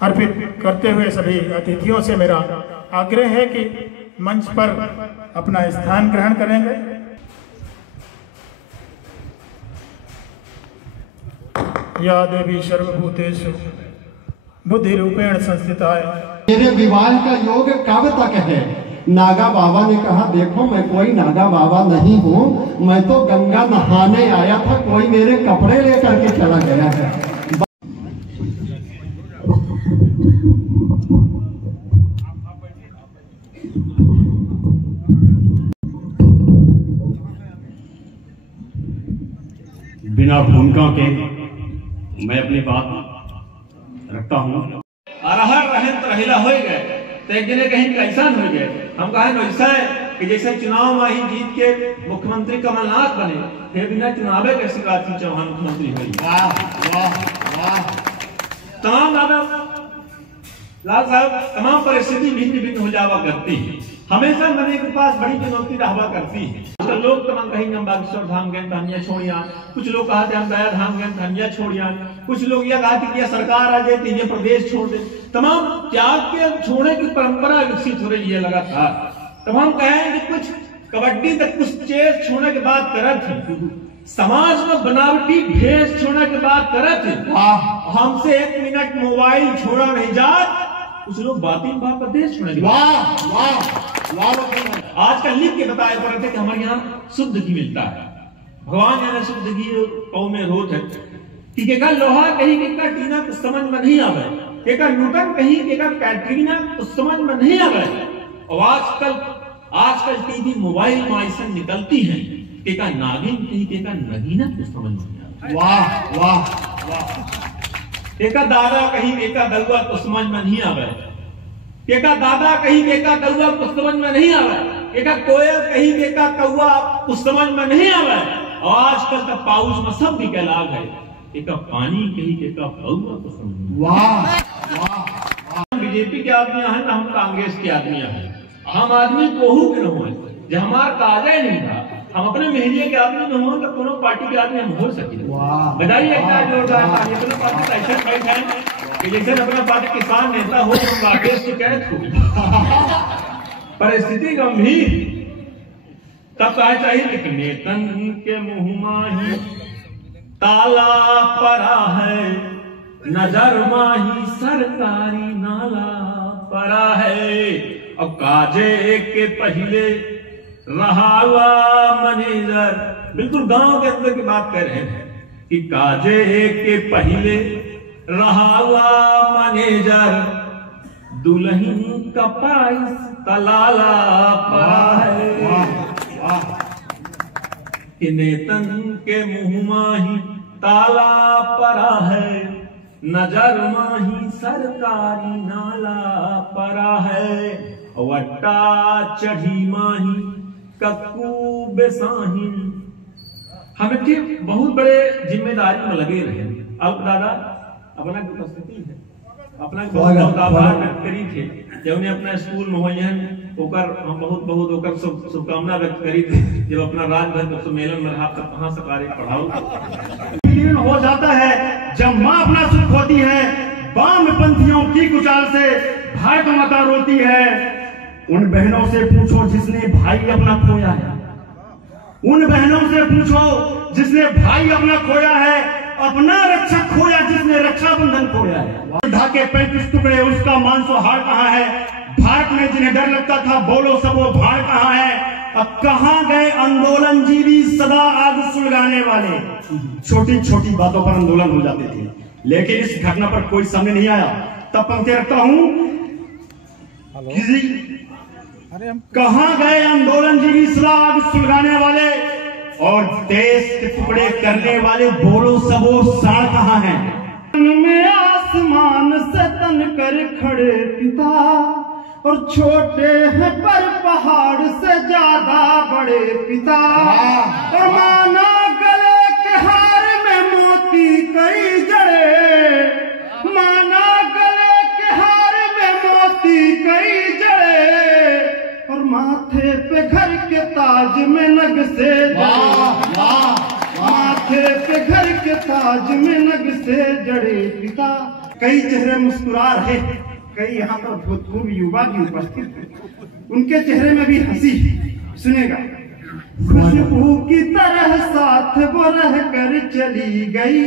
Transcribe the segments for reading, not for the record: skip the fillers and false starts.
अर्पित करते हुए सभी अतिथियों से मेरा आग्रह है कि मंच पर अपना स्थान ग्रहण करेंगे। या देवी सर्वभूतेषु बुद्धि रूपेण संस्थिताय। मेरे विवाह का योग कब तक है? नागा बाबा ने कहा, देखो मैं कोई नागा बाबा नहीं हूँ, मैं तो गंगा नहाने आया था, कोई मेरे कपड़े लेकर के चला गया है। बिना भूमिका के मैं अपनी बात रखता हूँ। अरहर रहन रहिला हो गए तो एक जने कहीं कैसा हो गए। हम कहे ऐसा है कि जैसे चुनाव में ही जीत के मुख्यमंत्री कमलनाथ बने, फिर बिना चुनावे के शिवराज सिंह चौहान मुख्यमंत्री हुई। तमाम लाल साहब तमाम परिस्थिति भिन्न भिन्न हो जावा करती है। हमेशा मन के पास बड़ी चुनौती रहवा करती है। तो लोग तमाम कहीं हम बागेश्वर धाम गए धनिया छोड़िया, कुछ लोग कहते हम गया धाम गए धनिया छोड़िया, कुछ लोग यह कहते कि सरकार आ जाए ये प्रदेश छोड़ दे। तमाम त्याग के छोड़ने की परंपरा विकसित हो रही है लगातार। तब हम कहें कि कुछ कबड्डी तक कुछ चेस छोड़ने के बाद तरह थी, समाज में बनावटी भेष छोड़ने के बाद तरह थे। हमसे 1 मिनट मोबाइल छोड़ा नहीं जा, कुछ लोग बातें प्रदेश छोड़ने के बाद आजकल लिख के बताया पड़ रहे थे कि हमारे यहाँ शुद्ध घी मिलता है। भगवान यानी शुद्ध घी कौ में रोज है कि लोहा कहीं के टीना कुछ समझ में नहीं आवे, एक न्यूटन कहीं के कैटरीना कुछ समझ में नहीं आवे। और आजकल टीवी मोबाइल में ऐसा निकलती है कि का नागिन कहीं के का नगीना कुछ समझ में नहीं आवे। वाह वाह वाह। एक दादा कहीं एक दलुआ कुछ समझ में नहीं आवे, एक दादा कहीं एक दलुआ कुछ समझ में नहीं आवे, एक कोयल कहीं एक कौआ कुछ समझ में नहीं आवे। और आजकल तो पाउस में सब निकल आ गए, एक पानी कहीं एक कौआ कुछ समझ में। वाह वाह। बीजेपी के आदमी है ना, हम कांग्रेस के आदमी हैं। हम आदमी कोहू के न हुए जो हमारा काजा ही नहीं था। हम अपने मेहरिया के आदमी न हो तो कोनो पार्टी के आदमी हम हो सके। बधाई एक जोरदार ताली। अपने पार्टी का ऐसा बैठ है कि जैसे अपना पार्टी किसान नेता हो तो राकेश की कैद हो। परिस्थिति गंभीर तब कहा चाहिए लेकिन नेतन के मुंह माही ताला परा है, नजर माही सरकारी नाला परा है। अब काजे के पहले रहावा मैनेजर, बिल्कुल गांव के अंदर की बात कर रहे हैं कि काजे के पहले रहावा मैनेजर, दुल्हन का पाइस तलाला परा है। कि नेतन के मुंह माही ताला परा है, नजर माही सरकारी नाला परा है। वट्टा चढ़ी माही कक्कू बेसाहिन। हमें के बहुत बड़े जिम्मेदारी में लगे रहे। अब दादा अपना उपस्थिति है, अपना बहुत आभार व्यक्त करी थे जब उन्हें अपना स्कूल में हुए हम बहुत शुभकामना व्यक्त करी थी। जब अपना राजभर सम्मेलन में रहा तब कहाँ से कार्य पढ़ाओ हो जाता है जब माँ अपना सुख होती है, वामपंथियों की कुचाल से भारत माता रोती है। उन बहनों से पूछो जिसने भाई अपना खोया है, उन बहनों से पूछो जिसने भाई अपना खोया है, अपना रक्षक खोया जिसने रक्षाबंधन खोया है। ढाके 35 टुकड़े उसका मांसोहार कहाँ है? भारत में जिन्हें डर लगता था बोलो सब वो भाड़ कहाँ है? अब कहाँ गए आंदोलन जीवी सदा आग सुलगाने वाले? छोटी छोटी बातों पर आंदोलन हो जाते थे, लेकिन इस घटना पर कोई सामने नहीं आया। तब पंक्ति रखता हूं, कहाँ गए आंदोलन जीवी सदा आग सुलगाने वाले और देश के टुकड़े करने वाले बोलो सब वो साड़ कहाँ है? में आसमान से तन कर खड़े पिता और छोटे हैं पर पहाड़ से ज्यादा बड़े पिता। और माना गले के हार में मोती कई जड़े, माना गले के हार में मोती कई जड़े, और माथे पे घर के ताज में नग से जड़े, माथे पे घर के ताज में नग से जड़े पिता। कई चेहरे मुस्कुरा रहे, कई यहाँ पर भूतपूर्व युवा भी उपस्थित थे, उनके चेहरे में भी हंसी। सुनेगा, खुशबू की तरह साथ वो रह कर चली गई,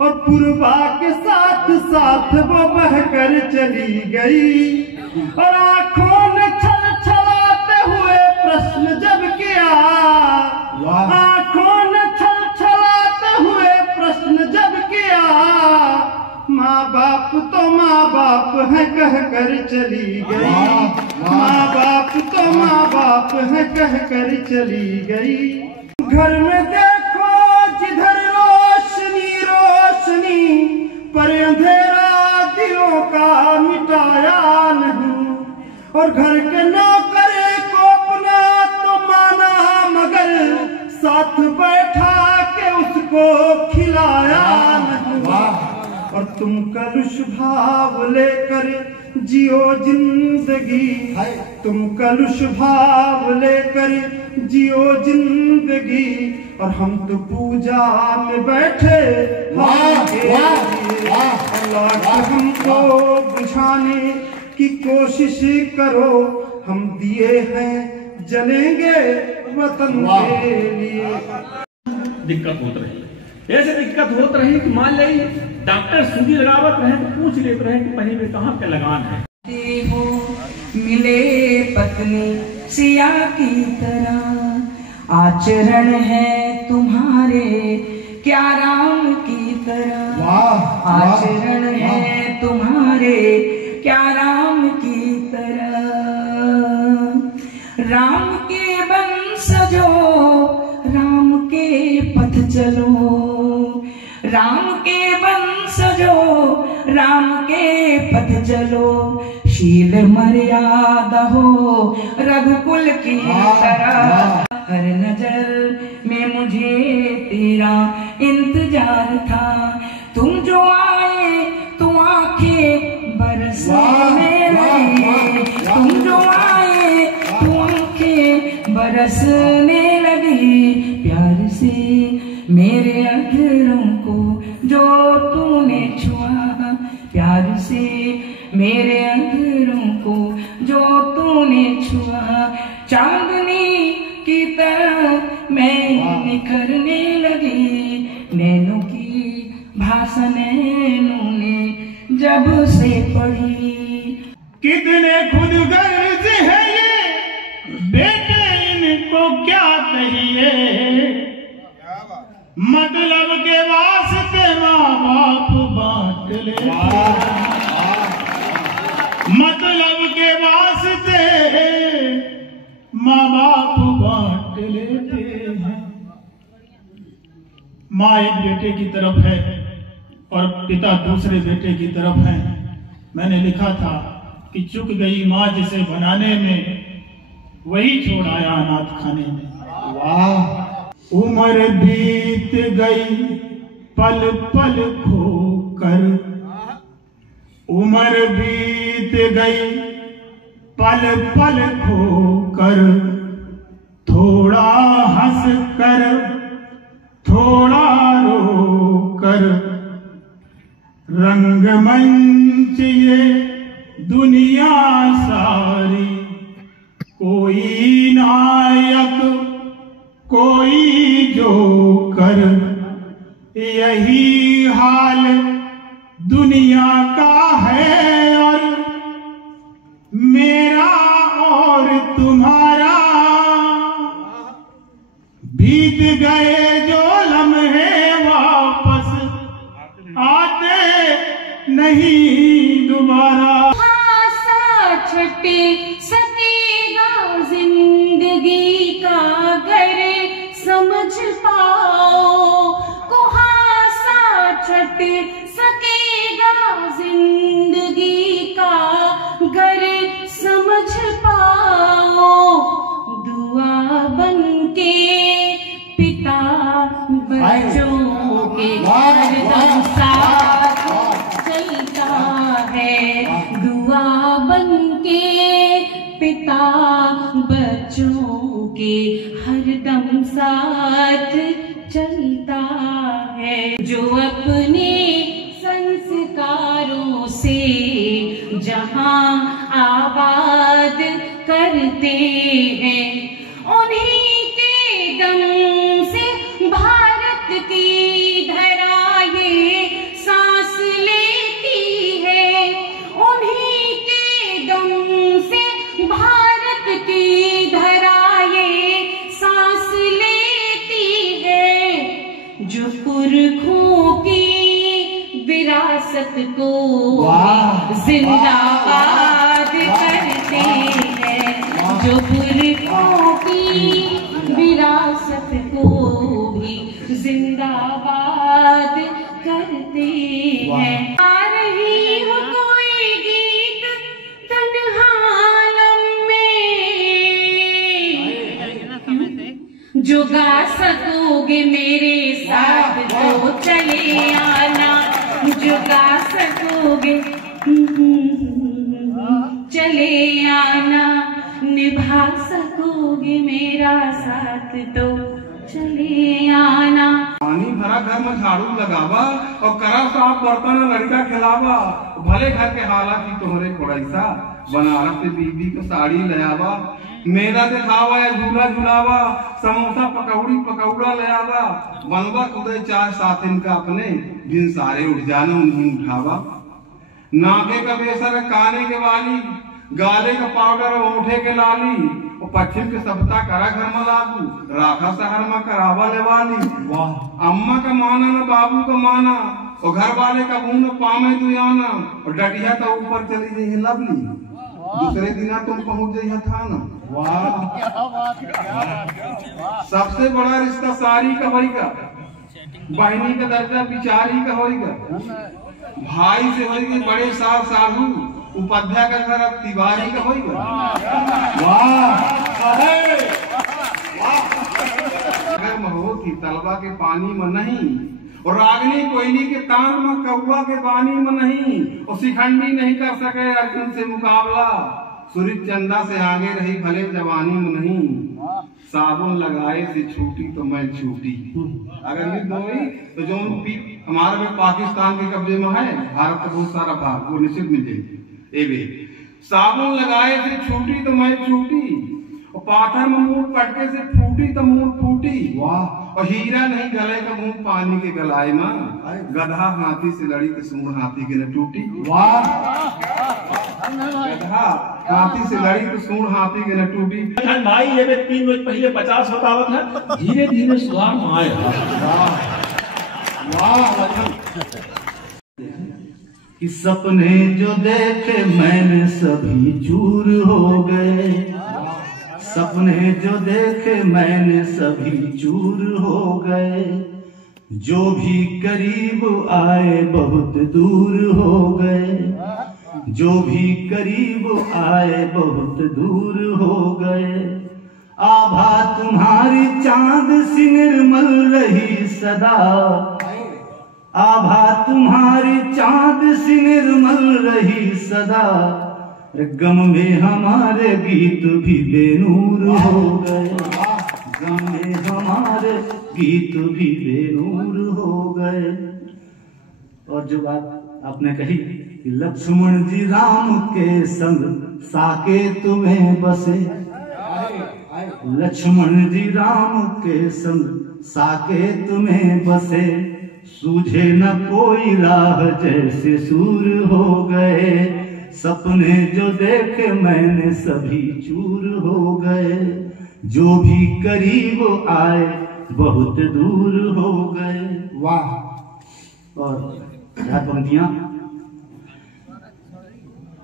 और पूर्वा के साथ साथ वो बह कर चली गई, और आंखों ने छल छलाते हुए प्रश्न जब किया, आंखों ने छल छलाते हुए प्रश्न जब किया, माँ बाप तो माँ बाप है कह कर चली गई, माँ बाप तो माँ बाप है कह कर चली गई। घर में देखो जिधर रोशनी रोशनी, पर अंधेरा दिलों का मिटाया नहीं, और घर के नौकर को अपना तो माना, मगर साथ बैठा के उसको खिलाया नहीं। और तुम कलुष भाव लेकर जियो जिंदगी, तुम कलुष भाव लेकर जियो जिंदगी, और हम तो पूजा में बैठे हमको बुझाने की कोशिश करो, हम दिए हैं जलेंगे वतन के लिए। दिक्कत होत रही, ऐसे दिक्कत होत रही कि मान ली डॉक्टर सुई लगावत रहे तो पूछ लेते रहे कि पहले में कहाँ के लगान है। हो मिले पत्नी सिया की तरह, आचरण है तुम्हारे क्या राम की तरह, आचरण है तुम्हारे क्या राम की तरह। राम के वंशजो राम के पथ चलो, राम के वंशजो राम के पथ चलो, शील मर्यादा हो रघुकुल की तरह। हर नजर में मुझे तेरा इंतजार था, तुम जो आए तो आंखें बरसने लगी, तुम जो आए तो आंखें बरसने लगी। प्यार से मेरे अधरों को जो तूने छुआ, प्यार से मेरे अधरों को जो तूने छुआ, चांदनी की तरह मैं निखरने लगी। नैनों की भाषा नैनों ने जब से पढ़ी, कितने खुद गर्ज है ये बेटे इनको क्या कहिए, मतलब के वास्ते माँ बाप बांट लेते, मतलब के वास्ते माँ बाप बांट लेते हैं। माँ एक बेटे की तरफ है और पिता दूसरे बेटे की तरफ है। मैंने लिखा था कि चुक गई माँ जिसे बनाने में, वही छोड़ आया अनाथ खाने में। वाह! उम्र बीत गई पल पल खोकर, उम्र बीत गई पल पल खोकर, थोड़ा हंस कर थोड़ा रो कर, रंगमंच ये दुनिया सारी, कोई नायक कोई जोकर, यही हाल दुनिया का है और मेरा और तुम्हारा। बीत गए जो लम्हे वापस आते नहीं दोबारा। छटे सकेगा जिंदगी का घर समझ पाओ, कुहासा छट सकेगा जिंदगी का घर समझ पाओ। दुआ बन के पिता बच्चों के हरदम साथ चलता है, दुआ बन के पिता बच्चों के हरदम साथ चलता है। जो अपने संस्कार से जहां आबाद करते हैं, उन्हीं के दम से भारत की धरा ये सांस लेती है, उन्हीं के दम से भारत की धरा ये सांस लेती है। जो पुरखों की विरासत को जिंदाबाद करते हैं, जो पुरखों की विरासत को भी जिंदाबाद करते हैं। आ रही हो कोई गीत तन्हालम में, जो गा सकोगे मेरे साथ तो चले आना, जो गा सकोगे चले आना, निभा सकोगे मेरा साथ तो चले आना। पानी भरा घर में झाड़ू लगावा और करा साफ बर्तन लड़का खिलावा, भले घर के हालात की तोहरे कोड़ैसा, बनारस से बीबी को साड़ी ले आवा, मेला दिखावा या झूला झूलावा, समोसा पकौड़ी पकौड़ा ले आवा, बनवा खुदे 4-7 दिन का अपने दिन सारे उठ जाना उन्हें उठावा। नाके का बेसर काने के वाली, गाले का पाउडर ओठे के लाली, और पश्चिम के सबता करा घर में लागू, राखा शहर में करावा ले वाली। अम्मा का माना न बाबू का माना, और घर वाले का मुंह न पामे दुयाना, और डटिया तो ऊपर चली गई लवली, दूसरे दिना तुम पहुंच जाइए थाना। वाह, सबसे बड़ा रिश्ता सारी का होगा, बहनी का दर्जा बिचारी का होगा, भाई से होगी बड़े साधु, उपाध्याय का घर अब तिवारी का होगा। वाह, अगर महो की तलवा के पानी में नहीं, और रागनी कोयली के तान में कौवा के पानी में नहीं, और शिखंडी नहीं कर सके अर्जुन से मुकाबला, सूरज चंदा से आगे रही भले जवानी में नहीं, साबुन लगाए से छूटी तो मैं छूटी। अगर युद्ध हुई तो जो हमारे में पाकिस्तान के कब्जे में है, भारत का बहुत सारा भाग वो निश्चित मिलेगी। साबुन लगाए से छूटी तो मैं छूटी, और पाथर में मूठ पटके से फूटी तो मूठ फूटी। वाह, और हीरा नहीं गले का मुंह पानी के गलाए में, गधा हाथी से लड़ी तो सूंड हाथी के न टूटी। वाह, गधा हाथी से लड़ी तो सूंड हाथी के न टूटी। भाई ये 3 रोज पहले 50 बतावत है, धीरे धीरे सुधार में आया। कि सपने जो देखे मैंने सभी चूर हो गए, सपने जो देखे मैंने सभी चूर हो गए, जो भी करीब आए बहुत दूर हो गए, जो भी करीब आए बहुत दूर हो गए। आभा तुम्हारी चांद सी निर्मल रही सदा, आभा तुम्हारी चांद सी निर्मल रही सदा, गम में हमारे गीत भी बेनूर हो गए, गम में हमारे गीत भी बेनूर हो गए। और जो बात आपने कही कि लक्ष्मण जी राम के संग साकेत में बसे, लक्ष्मण जी राम के संग साकेत में बसे, सूझे न कोई राह जैसे सूर हो गए, सपने जो देखे मैंने सभी चूर हो गए, जो भी करीब आए बहुत दूर हो गए। वाह, और पंक्तियां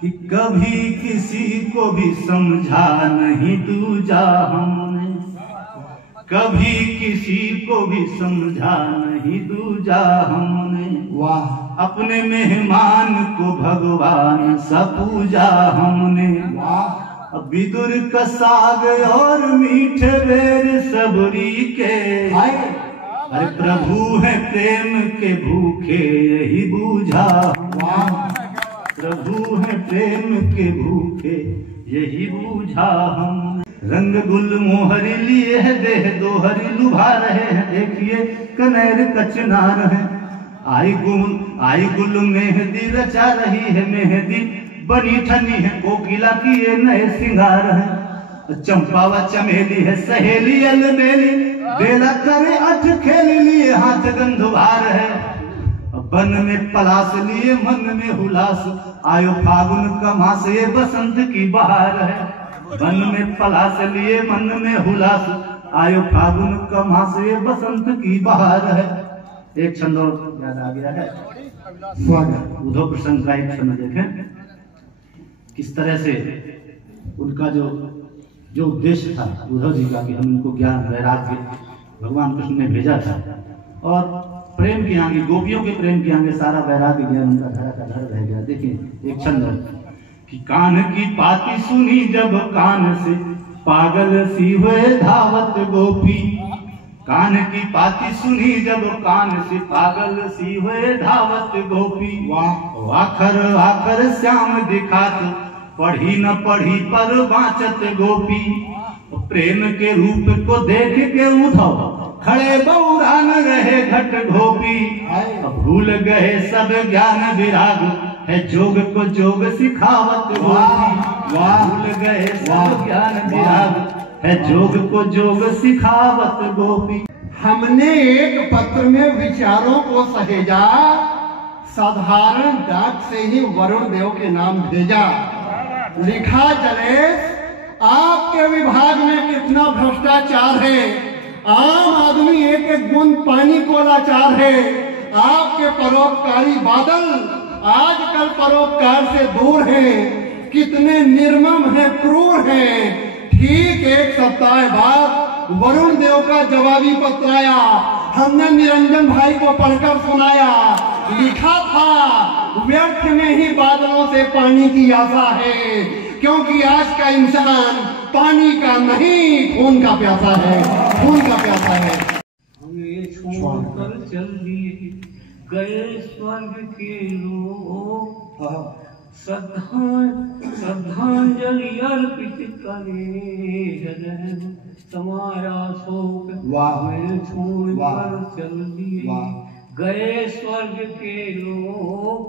कि कभी किसी को भी समझा नहीं दूजा हमने, कभी किसी को भी समझा नहीं दूजा हमने। वाह, अपने मेहमान को भगवान सा पूजा हमने। वाह, विदुर का साग और मीठे बेर सबरी के, अरे प्रभु है प्रेम के भूखे यही बूझा। वाह, प्रभु है प्रेम के भूखे यही बूझा हम। रंग गुल मोहरी लिए है देह दोहरी लुभा रहे हैं, देखिए कनेर कचनार है, आई गुल मेहंदी रचा रही है मेहंदी, बनी ठनी है कोकिला की ये नए सिंगार है। चंपा व चमेली है सहेली अलबेली, बेला करे अठ खेल लिए हाथ गंधवार है। बन में पलास लिए मन में हुलास, आयो फागुन का मास ये बसंत की बहार है। बन में पलास लिए मन में हुलास, आयो फागुन का मास ये बसंत की बहार है। एक छंद और याद आ गया है, उद्धव प्रसंग का एक छंद देखें किस तरह से उनका जो उद्देश्य था उद्धव जी का कि हम उनको ज्ञान वैराग्य भगवान कृष्ण ने भेजा था, और प्रेम के आगे गोपियों के प्रेम के आगे सारा वैराग्य ज्ञान उनका धरा का धर रह गया। देखिए एक छंद कि कान की पाती सुनी जब कान से पागल सी हुए धावत गोपी, कान की पाती सुनी जब कान से पागल सी हुए धावत गोपी। आखर आखर श्याम दिखात पढ़ी न पढ़ी पर बाँचत गोपी। प्रेम के रूप को देख के उद्धव खड़े बौरान रहे घट घोपी। भूल गए सब ज्ञान विराग है जोग को जोग सिखावत गोपी। भूल गए सब ज्ञान विराग है जोग को जोग सिखावत गोपी। हमने एक पत्र में विचारों को सहेजा, साधारण डाक से ही वरुण देव के नाम भेजा। लिखा जलेश, आपके विभाग में कितना भ्रष्टाचार है, आम आदमी एक एक बूंद पानी को लाचार है। आपके परोपकारी बादल आजकल परोपकार से दूर हैं, कितने निर्मम हैं, क्रूर हैं। ठीक एक सप्ताह बाद वरुण देव का जवाबी पत्र आया, हमने निरंजन भाई को पढ़कर सुनाया। लिखा था व्यर्थ में ही बादलों से पानी की आशा है, क्योंकि आज का इंसान पानी का नहीं खून का प्यासा है, खून का प्यासा है। हमें छोड़कर चल दिए गए स्वर्ग के लोग, श्रद्धांजलि अर्पित करे हृदय समाया शोक। हमें छोड़कर चल दिए गए स्वर्ग के लोग,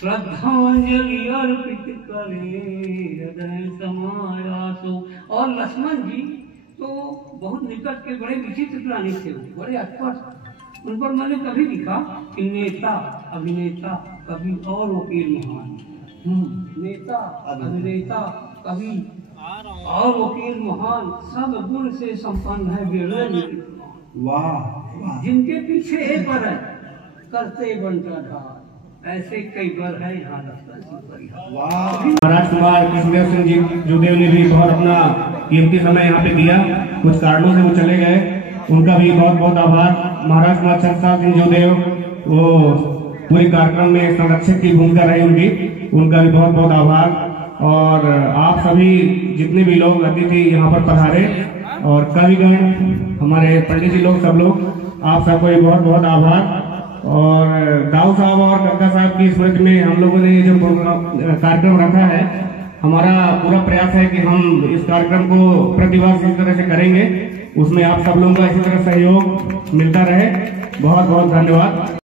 श्रद्धांजलि अर्पित करे हृदय समाया शोक। और लक्ष्मण जी तो बहुत निकट के बड़े विचित्र प्राणी थे, बड़े अस्पष्ट। उन पर मैंने कभी लिखा कि नेता अभिनेता कवि और वकील महान। नेता अभिनेता कवि और वकील महान, सब गुण से संपन्न है वाह। जिनके पीछे एक पर है करते बनता था, ऐसे कई बार है यहाँ। महाराज कुमार कृष्णदेव सिंह जी जुदेव ने भी बहुत अपना कीमती समय यहाँ पे दिया, कुछ कारणों से वो चले गए, उनका भी बहुत बहुत आभार। महाराज कुमार चंद्र सिंह जुदेव वो पूरे कार्यक्रम में संरक्षक की भूमिका रही उनका भी बहुत बहुत आभार। और आप सभी जितने भी लोग अतिथि यहाँ पर पधारे और कविगण हमारे पंडित जी लोग सब लोग, आप सबको भी बहुत बहुत आभार। और दाऊ साहब और गंगा साहब की स्मृति में हम लोगों ने ये जो कार्यक्रम रखा है, हमारा पूरा प्रयास है कि हम इस कार्यक्रम को प्रतिवर्ष इस तरह से करेंगे, उसमें आप सब लोगों का इसी तरह सहयोग मिलता रहे। बहुत बहुत धन्यवाद।